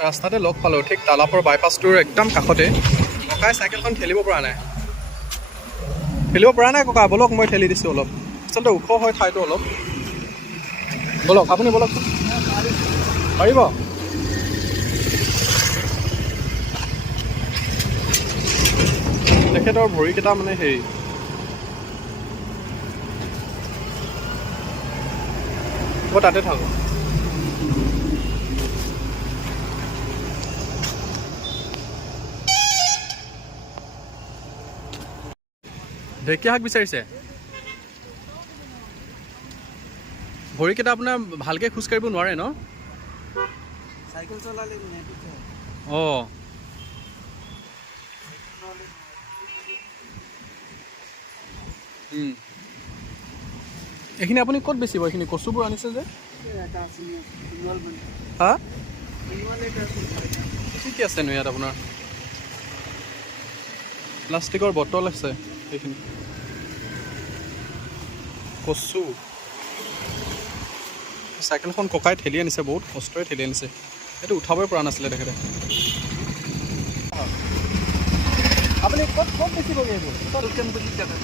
ৰাস্তাতে লগ পালোঁ, ঠিক তালাপৰ বাইপাছটোৰ একদম কাষতে। ককাই চাইকেলখন ঠেলিব পৰা নাই। ককা, বলক মই ঠেলি দিছোঁ অলপ। আচলতে ওখ হয় ঠাইটো অলপ। বলক, আপুনি বলকচোন। পাৰিব? তেখেতৰ ভৰিকেইটা মানে হেৰি তাতে থাকোঁ। ঢেকীয়া শাক বিচাৰিছে? ভৰিকেইটা আপোনাৰ ভালকৈ খোজকাঢ়িব নোৱাৰে ন? চাইকেল চলালে অঁ, এইখিনি আপুনি ক'ত বেচিব? এইখিনি কচুবোৰ আনিছে যে? হা, কি কি আছেনো ইয়াত আপোনাৰ? প্লাষ্টিকৰ বটল আছে এইখিনি। কচু। চাইকেলখন ককাই ঠেলি আনিছে, বহুত কষ্টৰে ঠেলি আনিছে। এইটো উঠাবই পৰা নাছিলে তেখেতে। আপুনি ক'ত বেচিবগৈ এইবোৰ? ওয়েলকাম বুলি জেগা।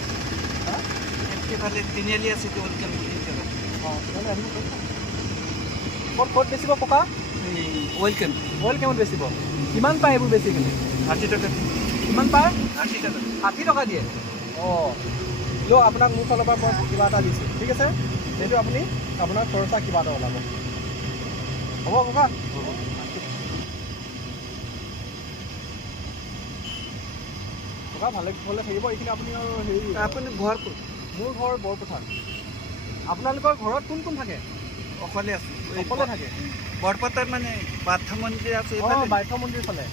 একেফালে তিনিআলি আছে যে ওয়েলকাম বুলি জেগা। ক'ত বেচিব ককা? ওয়েলকামত বেচিব। কিমান পায় এইবোৰ বেছি কিনে? 60 টাকা। কিমান পায়? 80 টাকা। 60 টকা দিয়ে? অঁ, লওক, আপোনাক মোৰ ফালৰ পৰা মই কিবা এটা দিছোঁ, ঠিক আছে? সেইটো আপুনি আপোনাৰ খৰচা কিবা এটা ওলাব। হ'ব ককা? ককা ভালে ভালে থাকিব। এইখিনি আপুনি আৰু হেৰি, আপুনি ঘৰ ক'ত? মোৰ ঘৰ বৰপথাৰ। আপোনালোকৰ ঘৰত কোন কোন থাকে? অকলে আছে। অকলে থাকে? বৰপথাৰ মানে বাথ মন্দিৰ আছে। অঁ, বাইথ মন্দিৰ ফালে।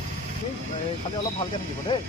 খালি অলপ ভালকৈ থাকিব দেই।